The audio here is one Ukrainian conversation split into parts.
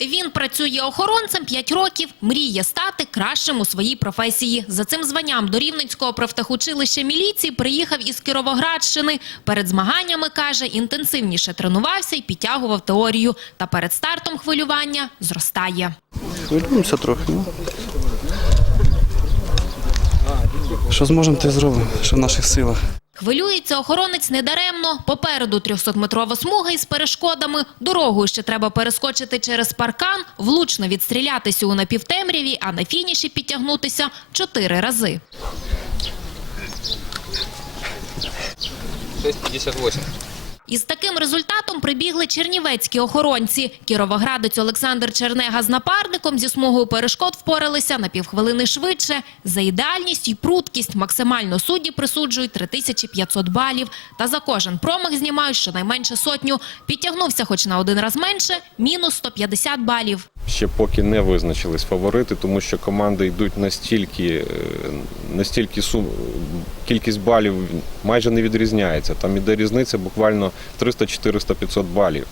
Він працює охоронцем 5 років, мріє стати кращим у своїй професії. За цим званням до Рівненського профтехучилища міліції приїхав із Кіровоградщини. Перед змаганнями, каже, інтенсивніше тренувався і підтягував теорію. Та перед стартом хвилювання зростає. Хвилюємося трохи. Ну. Що зможемо, те зробимо, що в наших силах. Хвилюється охоронець недаремно. Попереду 300-метрова смуга із перешкодами. Дорогою ще треба перескочити через паркан, влучно відстрілятися у напівтемряві, а на фініші підтягнутися чотири рази. 6,58. Із таким результатом прибігли чернівецькі охоронці. Кіровоградець Олександр Чернега з напарником зі смугою перешкод впоралися на півхвилини швидше. За ідеальність і пруткість максимально судді присуджують 3500 балів. Та за кожен промах знімають щонайменше сотню. Підтягнувся хоч на один раз менше – мінус 150 балів. Ще поки не визначились фаворити, тому що команди йдуть настільки, е, настільки сум... кількість балів майже не відрізняється. Там іде різниця буквально 300, 400, 500 балів.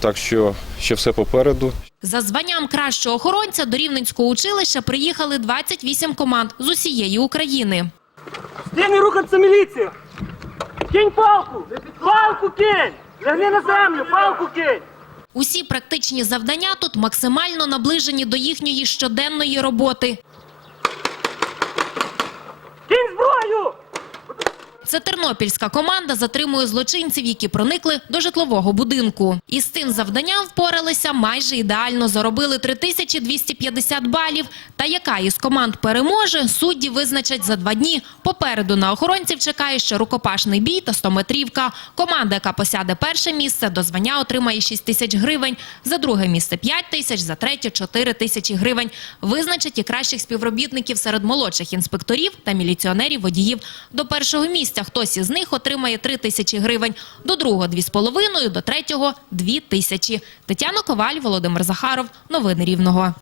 Так що ще все попереду. За званням кращого охоронця до Рівненського училища приїхали 28 команд з усієї України. Не рухаться міліція? Кинь палку! Палку кинь! Лягни на землю, палку кинь! Усі практичні завдання тут максимально наближені до їхньої щоденної роботи. Кинь зброю! Це тернопільська команда затримує злочинців, які проникли до житлового будинку. І з цим завданням впоралися майже ідеально. Заробили 3250 балів. Та яка із команд переможе, судді визначать за два дні. Попереду на охоронців чекає ще рукопашний бій та 100-метрівка. Команда, яка посяде перше місце, до звання отримає 6 тисяч гривень. За друге місце 5 тисяч, за третє 4 тисячі гривень. Визначать і кращих співробітників серед молодших інспекторів та міліціонерів-водіїв. До першого місця хтось із них отримає 3 тисячі гривень, до другого – 2,5, до третього – 2 тисячі. Тетяна Коваль, Володимир Захаров. Новини Рівного.